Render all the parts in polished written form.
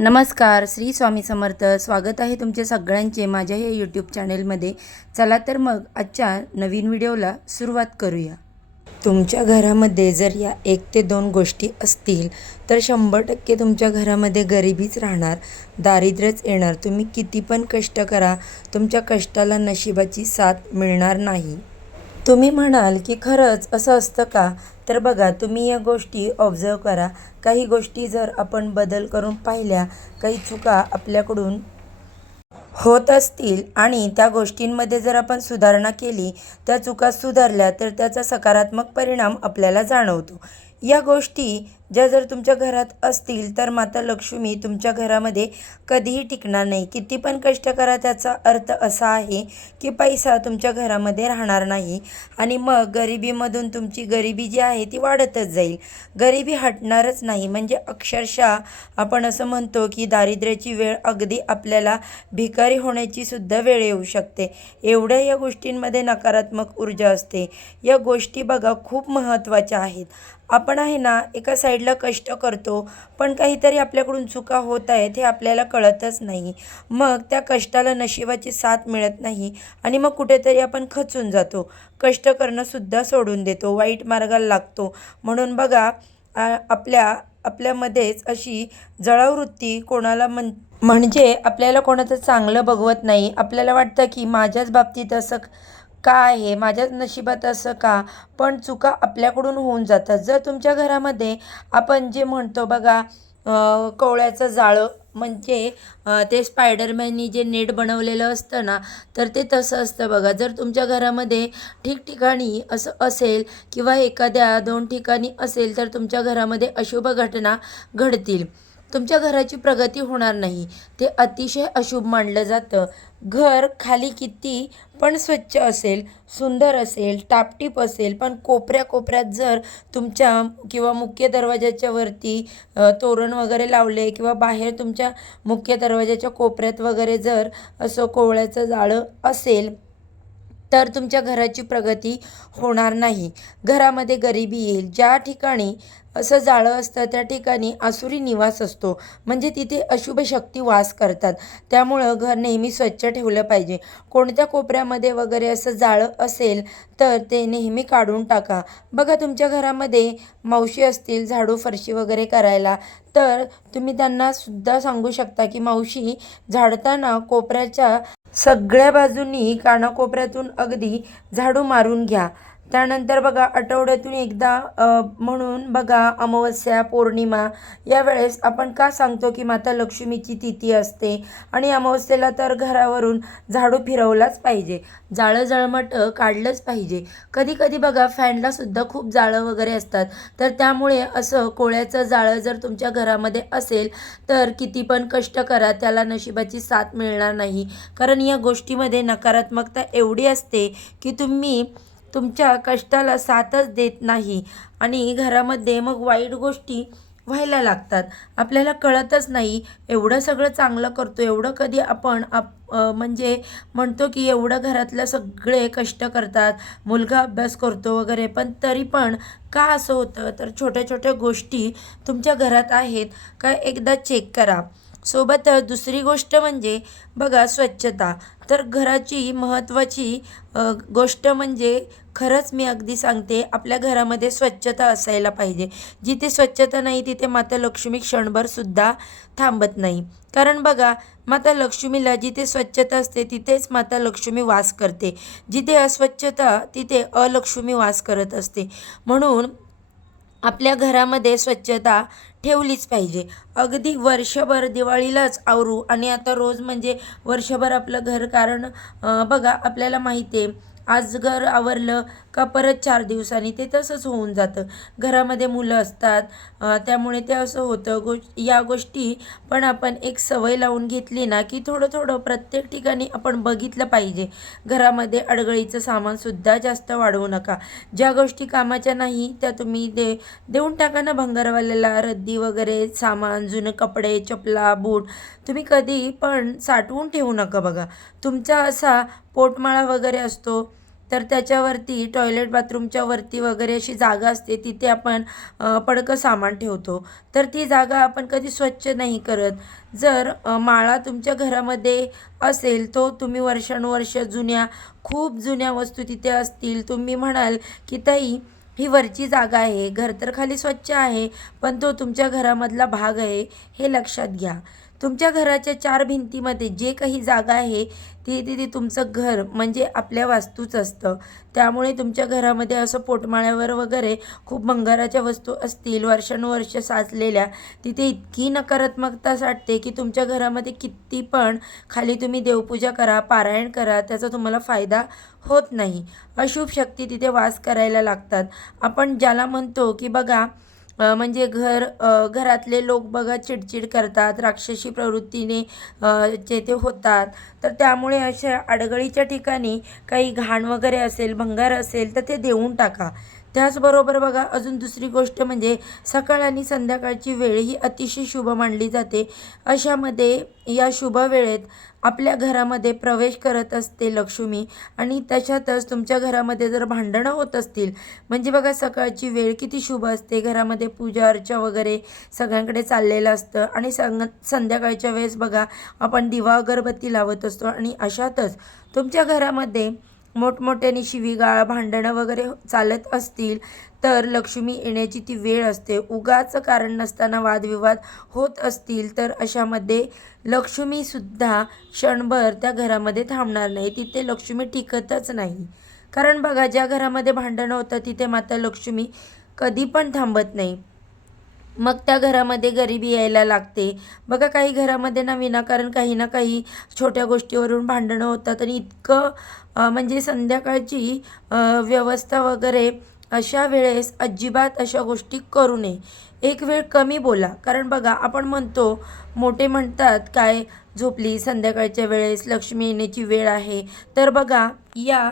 नमस्कार, श्री स्वामी समर्थ. स्वागत आहे तुमचे सगळ्यांचे माझ्या या यूट्यूब चॅनेलमध्ये. चला तर मग आजच्या नवीन व्हिडिओला सुरुवात करूया. तुमच्या घरामध्ये जर या 1 ते 2 गोष्टी असतील तर 100% तुमच्या घरामध्ये गरिबीच राहणार, दारिद्र्यच येणार. तुम्ही किती पण कष्ट करा, तुमच्या कष्टाला नशिबाची साथ मिळणार नाही. तुम्ही म्हणाल की खरंच असं असतं का? तर बघा, तुम्ही या गोष्टी ऑब्झर्व करा. काही गोष्टी जर आपण बदल करून पाहिल्या, काही चुका आपल्याकडून होत असतील आणि त्या गोष्टींमध्ये जर आपण सुधारणा केली, त्या चुका सुधारल्या तर त्याचा सकारात्मक परिणाम आपल्याला जाणवतो. या गोष्टी ज्या जर तुमच्या घरात असतील तर माता लक्ष्मी तुमच्या घरामध्ये कधीही टिकणार नाही. किती पण कष्ट करा, त्याचा अर्थ असा आहे की पैसा तुमच्या घरामध्ये राहणार नाही आणि मग गरिबीमधून तुमची गरिबी जी आहे ती वाढतच जाईल. गरिबी हटणारच नाही. म्हणजे अक्षरशः आपण असं म्हणतो की दारिद्र्याची वेळ अगदी आपल्याला भिकारी होण्याची सुद्धा वेळ येऊ शकते. एवढ्या या गोष्टींमध्ये नकारात्मक ऊर्जा असते. या गोष्टी बघा खूप महत्त्वाच्या आहेत. आपण आहे ना, एका साईडला कष्ट करतो पण काहीतरी आपल्याकडून चुका होत आहेत हे आपल्याला कळतच नाही. मग त्या कष्टाला नशिबाची साथ मिळत नाही आणि मग कुठेतरी आपण खचून जातो. कष्ट करणंसुद्धा सोडून देतो, वाईट मार्गाला लागतो. म्हणून बघा, आपल्यामध्येच अशी जळावृत्ती कोणाला म्हणजे आपल्याला कोणाचं चांगलं बघवत नाही. आपल्याला वाटतं की माझ्याच बाबतीत असं का आहे, माझ्याच नशिबात असं का? पण चुका आपल्याकडून होऊन जातात. जर तुमच्या घरामध्ये आपण जे म्हणतो बघा, कोवळ्याचं जाळं म्हणजे ते स्पायडरमॅननी जे नेट बनवलेलं असतं ना, तर ते तसं असतं बघा. जर तुमच्या घरामध्ये ठिकठिकाणी असं असेल किंवा एखाद्या 2 ठिकाणी असेल तर तुमच्या घरामध्ये अशुभ घटना घडतील. तुमच्या घराची प्रगती होणार नाही. ते अतिशय अशुभ मानलं जातं. घर खाली किती पण स्वच्छ असेल, सुंदर असेल, टापटीप असेल, पण कोपऱ्यात जर तुमच्या किंवा मुख्य दरवाजाच्या वरती तोरण वगैरे लावले किंवा बाहेर तुमच्या मुख्य दरवाजाच्या कोपऱ्यात वगैरे जर असं कोवळ्याचं जाळं असेल तर तुमच्या घराची प्रगती होणार नाही. घरामध्ये गरिबी येईल. ज्या ठिकाणी असं जाळं असतं त्या ठिकाणी आसुरी निवास असतो. म्हणजे तिथे अशुभ शक्ती वास करतात. त्यामुळं घर नेहमी स्वच्छ ठेवलं पाहिजे. कोणत्या कोपऱ्यामध्ये वगैरे असं जाळं असेल तर ते नेहमी काढून टाका. बघा, तुमच्या घरामध्ये मावशी असतील झाडू फरशी वगैरे करायला, तर तुम्ही त्यांना सुद्धा सांगू शकता की मावशी, झाडताना कोपऱ्याच्या सगळ्या बाजूंनी कानाकोपऱ्यातून अगदी झाडू मारून घ्या. त्यानंतर बघा, आठवड्यातून एकदा म्हणून बघा, अमावस्या, पौर्णिमा यावेळेस आपण का सांगतो की माता लक्ष्मीची तिथी असते आणि अमावस्येला तर घरावरून झाडू फिरवलाच पाहिजे, जाळं जळमटं काढलंच पाहिजे. कधी बघा, फॅनलासुद्धा खूप जाळं वगैरे असतात. तर त्यामुळे असं कोळ्याचं जाळं जर तुमच्या घरामध्ये असेल तर किती पण कष्ट करा, त्याला नशिबाची साथ मिळणार नाही. कारण या गोष्टीमध्ये नकारात्मकता एवढी असते की तुम्ही तुमच्या कष्टाला साथच देत नाही आणि घरामध्ये मग वाईट गोष्टी व्हायला लागतात. आपल्याला कळतच नाही. एवढं सगळं चांगलं करतो, एवढं कधी आपण म्हणजे म्हणतो की एवढं घरातलं सगळे कष्ट करतात, मुलगा अभ्यास करतो वगैरे, पण तरी पण का असं होतं? तर छोट्या गोष्टी तुमच्या घरात आहेत का एकदा चेक करा. सोबतच दुसरी गोष्ट म्हणजे बघा, स्वच्छता. तर घराची महत्त्वाची गोष्ट म्हणजे खरंच मी अगदी सांगते, आपल्या घरामध्ये स्वच्छता असायला पाहिजे. जिथे स्वच्छता नाही तिथे माता लक्ष्मी क्षणभरसुद्धा थांबत नाही. कारण बघा, माता लक्ष्मीला जिथे स्वच्छता असते तिथेच माता लक्ष्मी वास करते. जिथे अस्वच्छता तिथे अलक्ष्मी वास करत असते. म्हणून आपल्या घरामध्ये स्वच्छता ठेवलीच पाहिजे. अगदी वर्षभर दिवाळीलाच आवरू आणि आता रोज म्हणजे वर्षभर आपलं घर, कारण बघा, आपल्याला माहिती आहे आज घर आवरलं का परत 4 दिवसांनी ते तसंच होऊन जातं. घरामध्ये मुलं असतात, त्यामुळे ते असं होतं. या गोष्टी पण आपण एक सवय लावून घेतली ना की थोडं प्रत्येक ठिकाणी आपण बघितलं पाहिजे. घरामध्ये अडगळीचं सामानसुद्धा जास्त वाढवू नका. ज्या गोष्टी कामाच्या नाही त्या तुम्ही देऊन टाका ना भंगारवाल्याला. रद्दी वगैरे सामान, जुने कपडे, चपला, बूट तुम्ही कधी पण साठवून ठेवू नका. बघा, तुमचा असा पोटमाळा वगैरे असतो तर त्याच्यावरती टॉयलेट बाथरूमच्या वरती वगैरे अशी जागा असते, तिथे आपण पडकं सामान ठेवतो. तर ती जागा आपण कधी स्वच्छ नाही करत. जर माळा तुमच्या घरामध्ये असेल, तो तुम्ही वर्षानुवर्ष खूप जुन्या वस्तू तिथे असतील, तुम्ही म्हणाल की ताई ही वरची जागा आहे, घर तर खाली स्वच्छ आहे, पण तो तुमच्या घरामधला भाग आहे, हे लक्षात घ्या. तुमच्या घराच्या 4 भिंतीमध्ये जे काही जागा आहे ती तुमचं घर म्हणजे आपल्या वास्तूच असतं. त्यामुळे तुमच्या घरामध्ये असं पोटमाळ्यावर वगैरे खूप भंगाराच्या वस्तू असतील वर्षानुवर्ष साचलेल्या, तिथे इतकी नकारात्मकता साठते की तुमच्या घरामध्ये किती पण खाली तुम्ही देवपूजा करा, पारायण करा, त्याचा तुम्हाला फायदा होत नाही. अशुभ शक्ती तिथे वास करायला लागतात. आपण ज्याला म्हणतो की बघा म्हणजे घरातले लोक बघा चिडचिड करतात, राक्षसी प्रवृत्तीने जे ते होतात. तर त्यामुळे अशा अडगळीच्या ठिकाणी काही घाण वगैरे असेल, भंगार असेल तर ते देऊन टाका. त्याचबरोबर बघा अजून दुसरी गोष्ट म्हणजे सकाळ आणि संध्याकाळची वेळ ही अतिशय शुभ मानली जाते. अशामध्ये या शुभ वेळेत आपल्या घरामध्ये प्रवेश करत असते लक्ष्मी आणि त्याच्यातच तुमच्या घरामध्ये जर भांडणं होत असतील, म्हणजे बघा सकाळची वेळ किती शुभ असते, घरामध्ये पूजा अर्चा वगैरे सगळ्यांकडे चाललेलं असतं आणि संध्याकाळच्या वेळेस बघा आपण दिवा अगरबत्ती लावत असतो आणि अशातच तुमच्या घरामध्ये मोठमोठ्याने शिवीगाळ भांडणं वगैरे चालत असतील तर लक्ष्मी येण्याची ती वेळ असते. उगाच कारण नसताना वादविवाद होत असतील तर अशामध्ये लक्ष्मीसुद्धा क्षणभर त्या घरामध्ये थांबणार नाही, तिथे लक्ष्मी टिकतच नाही. कारण बघा ज्या घरामध्ये भांडणं होतं तिथे माता लक्ष्मी कधी पण थांबत नाही. मग त्या घरामध्ये गरिबी यायला लागते. बघा काही घरामध्ये ना विनाकारण काही ना काही छोट्या गोष्टीवरून भांडणं होतात आणि इतकं म्हणजे संध्याकाळची व्यवस्था वगैरे अशा वेळेस अजिबात अशा गोष्टी करू नये. एक वेळ कमी बोला. कारण बघा आपण म्हणतो, मोठे म्हणतात काय, झोपली संध्याकाळच्या वेळेस लक्ष्मी येण्याची वेळ आहे. तर बघा या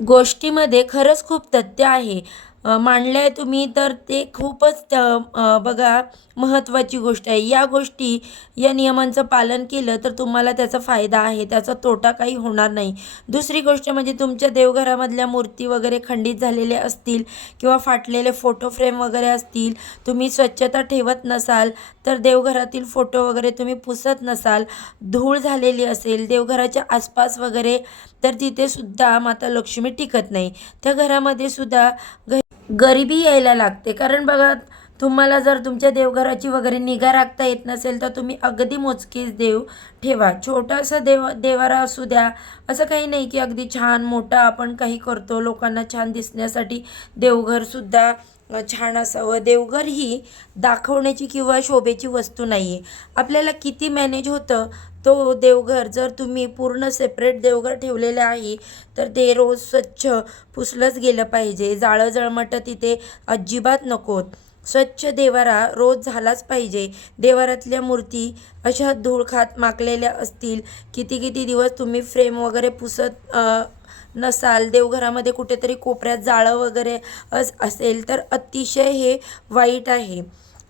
गोष्टीमध्ये खरंच खूप तथ्य आहे. मांडलं आहे तुम्ही तर ते खूपच बघा महत्त्वाची गोष्ट आहे. या गोष्टी या नियमांचं पालन केलं तर तुम्हाला त्याचा फायदा आहे, त्याचा तोटा काही होणार नाही. दुसरी गोष्ट म्हणजे तुमच्या देवघरामधल्या मूर्ती वगैरे खंडित झालेल्या असतील किंवा फाटलेले फोटो फ्रेम वगैरे असतील, तुम्ही स्वच्छता ठेवत नसाल, तर देवघरातील फोटो वगैरे तुम्ही पुसत नसाल, धूळ झालेली असेल देवघराच्या आसपास वगैरे, तर तिथे सुद्धा माता लक्ष्मी टिकत नाही. त्या घरामध्ये सुद्धा गरिबी यायला लागते. कारण बघा तुम्हाला जर तुमच्या देवघराची वगैरे निगा राखता येत नसेल तर तुम्ही अगदी मोजकेच देव ठेवा. छोटासा देवारा असू द्या, असं काही नाही की अगदी छान मोठा आपण काही करतो लोकांना छान दिसण्यासाठी देवघरसुद्धा छान असावं. देवघर ही दाखवण्याची किंवा शोभेची वस्तू नाही आहे. आपल्याला किती मॅनेज होतं तो देवघर, जर तुम्ही पूर्ण सेपरेट देवघर ठेवलेलं आहे तर ते रोज स्वच्छ पुसलंच गेलं पाहिजे. जाळं जळमटं तिथे अजिबात नकोत. स्वच्छ देवारा रोज झालाच पाहिजे. देवारातल्या मूर्ती अशा धूळ खात माकलेल्या असतील, किती किती दिवस तुम्ही फ्रेम वगैरे पुसत नसाल, देवघरामध्ये कुठेतरी कोपऱ्यात जाळं वगैरे असेल तर अतिशय हे वाईट आहे.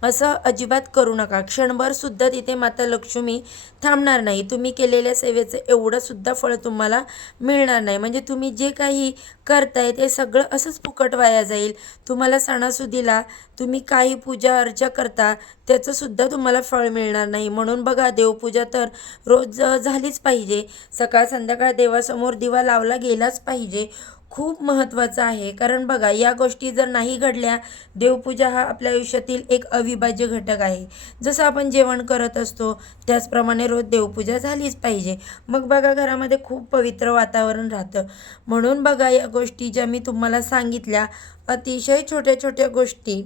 असं अजिबात करू नका. क्षणभरसुद्धा तिथे माता लक्ष्मी थांबणार नाही. तुम्ही केलेल्या सेवेचं एवढंसुद्धा फळ तुम्हाला मिळणार नाही. म्हणजे तुम्ही जे काही करताय ते सगळं असंच फुकट वाया जाईल. तुम्हाला सणासुदीला तुम्ही काही पूजा अर्चा करता त्याचंसुद्धा तुम्हाला फळ मिळणार नाही. म्हणून बघा देवपूजा तर रोज झालीच पाहिजे. सकाळ संध्याकाळ देवासमोर दिवा लावला गेलाच पाहिजे. खूप महत्त्वाचं आहे. कारण बघा या गोष्टी जर नाही घडल्या, देवपूजा हा आपल्या आयुष्यातील एक अविभाज्य घटक आहे. जसं आपण जेवण करत असतो त्याचप्रमाणे रोज देवपूजा झालीच पाहिजे. मग बघा घरामध्ये खूप पवित्र वातावरण राहतं. म्हणून बघा या गोष्टी ज्या मी तुम्हाला सांगितल्या, अतिशय छोट्या छोट्या गोष्टी,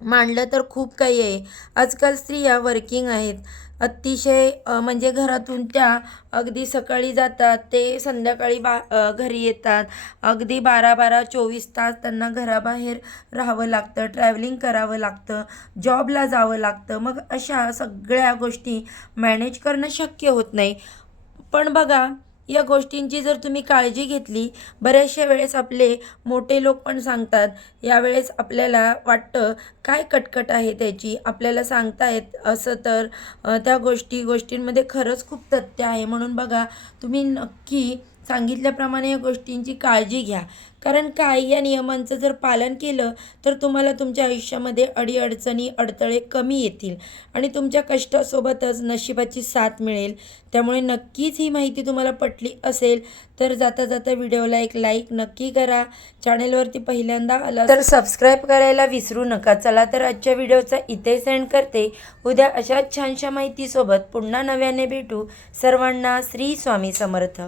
मांडलं तर खूप काही आहे. आजकाल स्त्रिया वर्किंग आहेत. अतिशय म्हणजे घरातून त्या अगदी सकाळी जातात ते संध्याकाळी घरी येतात. अगदी 12-12, 24 तास त्यांना घराबाहेर राहावं लागतं, ट्रॅव्हलिंग करावं लागतं, जॉबला जावं लागतं. मग अशा सगळ्या गोष्टी मॅनेज करणं शक्य होत नाही. पण बघा या गोष्टींची जर तुम्ही काळजी घेतली, बऱ्याचशा वेळेस आपले मोठे लोक पण सांगतात, यावेळेस आपल्याला वाटतं काय कटकट आहे त्याची, आपल्याला सांगतायत असं, तर त्या गोष्टींमध्ये खरंच खूप तथ्य आहे. म्हणून बघा तुम्ही नक्की सांगितल्याप्रमाणे या गोष्टींची काळजी घ्या. कारण काय, या नियमांचं जर पालन केलं तर तुम्हाला तुमच्या आयुष्यामध्ये अडीअडचणी, अडथळे कमी येतील आणि तुमच्या कष्टासोबतच नशिबाची साथ मिळेल. त्यामुळे नक्कीच ही माहिती तुम्हाला पटली असेल तर जाता जाता व्हिडिओला एक लाईक नक्की करा. चॅनेलवरती पहिल्यांदा आला तर सबस्क्राईब करायला विसरू नका. चला तर आजच्या व्हिडिओचा इथे सेंड करते. उद्या अशाच छानशा माहितीसोबत पुन्हा नव्याने भेटू. सर्वांना श्री स्वामी समर्थ.